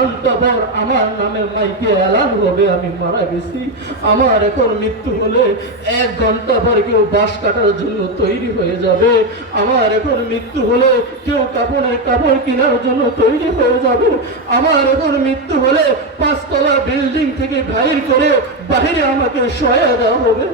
ঘণ্টা আমার নামে মাইকে হবে, আমি মারা গেছি। আমার এখন মৃত্যু হলে এক ঘণ্টা পর কেউ বাঁশ কাটার জন্য তৈরি হয়ে যাবে। আমার এখন মৃত্যু হলে কেউ কাপড়ের কাপড় কেনার জন্য তৈরি হয়ে যাবে। আমার এখন মৃত্যু হলে পাঁচতলা বিল্ডিং থেকে বাহির করে বাহিরে আমাকে সহায় দেওয়া হবে।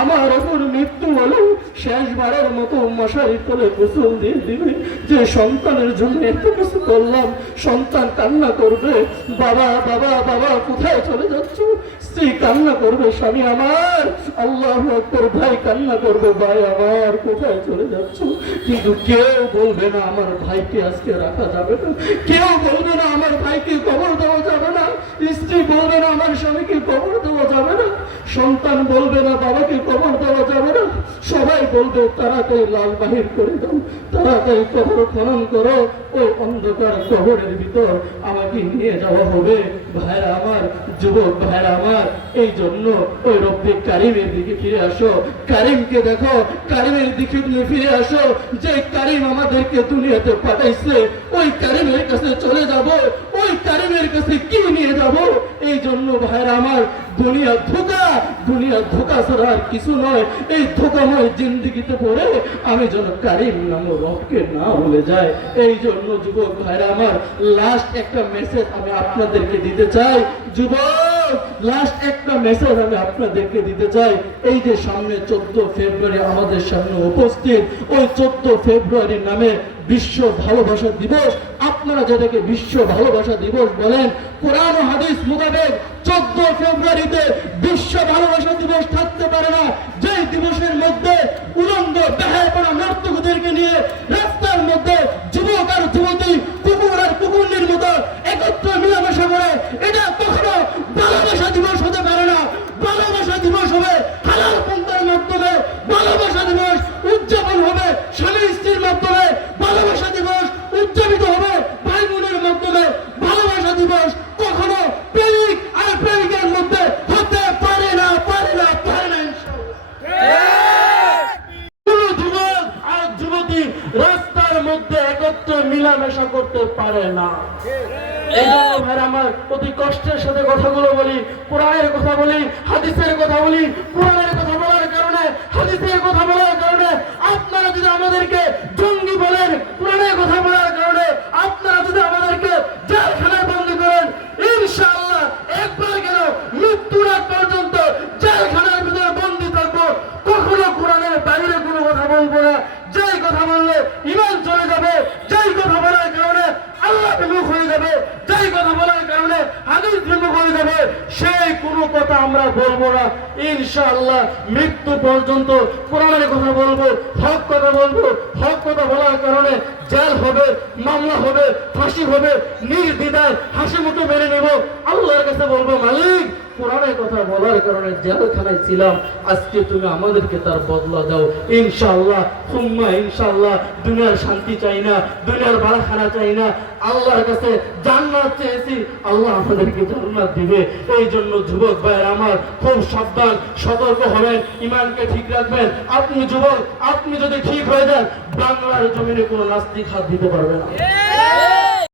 আমার এখন মৃত্যু হলে শেষবারের মতো মশারি কোলে গোসল দিয়ে দিবে। যে সন্তানের জন্য এত কিছু করলাম, সন্তান কান্না করবে বাবা বাবা বাবা, কোথায় চলে যাচ্ছ? স্ত্রী কান্না করবে, স্বামী আমার। আল্লাহ আকবর, ভাই কান্না করবে, ভাই আমার, কোথায় চলে যাচ্ছ? কিন্তু কেউ বলবে না, আমার ভাইকে আজকে রাখা যাবে না। কেউ বলবে না, আমার ভাইকে কবর দেওয়া যাবে না। স্ত্রী বলবে না, আমার স্বামীকে কবর দেওয়া যাবে না। সন্তান বলবে না, বাবাকে কবর দেওয়া যাবে না। সবাই বলবে, তাড়াতাড়ি লাল বাহির করে দাও, তাড়াতাড়ি কবর খনন করো। ওই অন্ধকার কবরের ভিতর আমাকে নিয়ে যাওয়া হবে। ভাইরা আমার, যুবক ভাইরা আমার, এই জন্য ওই রব্বি কারিমের দিকে ফিরে আসো। কারিমকে দেখো, কারিমের দিকে তুমি ফিরে আসো। যে কারিম আমাদেরকে দুনিয়াতে পাঠাইছে, ওই কারিমের কাছে চলে যাব। ওই কারিমের কাছে কি নিয়ে যাব? জন্য ভাইরা আমার দুনিয়া ধোকা দুনিয়া ধোকা ছাড়া আর কিছু নয়। এই ধোকাময় জিন্দিগিতে পড়ে আমি যেন কারিম নাম রবকে না ভুলে যাই। এই জন্য যুবক ভাইরা আমার লাস্ট একটা মেসেজ আমি আপনাদেরকে দিতে চাই। যুবক লাস্ট একটা মেসেজ আমি আপনাদেরকে দিতে চাই। এই যে সামনে চোদ্দ ফেব্রুয়ারি আমাদের সামনে উপস্থিত, ওই চোদ্দ ফেব্রুয়ারির নামে বিশ্ব ভালোবাসা দিবস আপনারা যেটাকে বিশ্ব ভালোবাসা দিবস বলেন, কোরআন হাদিস মোতাবেক চোদ্দ ফেব্রুয়ারিতে বিশ্ব ভালোবাসা দিবস থাকতে পারে না। যে দিবসের মধ্যে উলঙ্গ বেহায়পনা নর্তকদেরকে নিয়ে রাস্তার মধ্যে যুবক আর যুবতী কুকুর আর কুকুরনির মতো একত্র মিলামেশা করে এটা কখনো ভালোবাসা দিবস হতে পারে না ভালোবাসা দিবস হবে হালাল পন্থার মাধ্যমে ভালোবাসা দিবস উদযাপন হবে স্বামী স্ত্রীর মাধ্যমে ভালোবাসা দিবস উদযাপিত হবে ভাই বোনের মাধ্যমে ভালোবাসা দিবস কখনো প্রেমিক আর প্রেমিকের মধ্যে হতে পারে না পারে না পারে না ইনশাআল্লাহ। কোন যুবক আর যুবতী রাস্তার মধ্যে একত্রে মিলামেশা করতে পারে না। এই জন্য ভাই আমার অতি কষ্টের সাথে কথাগুলো বলি কোরআনের কথা বলি হাদিসের কথা বলি কোরআনের কথা বলার কারণে হাদিসের কথা বলার কারণে আপনারা যদি আমাদেরকে জঙ্গি বলেন কোরআনের কথা বলার কারণে আপনারা যদি আমাদেরকে জেলখানায় বন্দি করেন ইনশাআল্লাহ একবার কেন মৃত্যুর আগ পর্যন্ত জেলখানার ভিতরে বন্দি থাকব কখনো কোরআনের বাইরে কোনো কথা বলব না যেই কথা বললে ইমান চলে যাবে যেই কথা বলার কারণে আল্লাহ বিমুখ হয়ে যাবে যেই কথা বলার কারণে হাদিস বিমুখ হয়ে যাবে সেই কোনো কথা আমরা বলব না। ইনশাআল্লাহ মৃত্যু পর্যন্ত কোরআনের কথা বলব, হক কথা বলব। হক কথা বলার কারণে জেল হবে, মামলা হবে, ফাঁসি হবে নির্দিদায় হাসি মুখে মেনে নেব। আল্লাহর কাছে বলব, মালিক কোরআনের কথা বলার কারণে জেলখানায় ছিলাম, আজকে তুমি আমাদেরকে তার বদলা দাও। ইনশাআল্লাহ, হুম্মা, ইনশাআল্লাহ, দুনিয়ার শান্তি চাই না, দুনিয়ার চাই না। আল্লাহর কাছে জান্নাত চেয়েছি, আল্লাহ আমাদেরকে জান্নাত দিবে। এই জন্য যুবক ভাইয়ের আমার খুব সাবধান, সতর্ক হবেন, ইমানকে ঠিক রাখবেন। আপনি যুবক, আপনি যদি ঠিক হয়ে যান, বাংলার জমিনে কোনো নাস্তিক হাত দিতে পারবে না।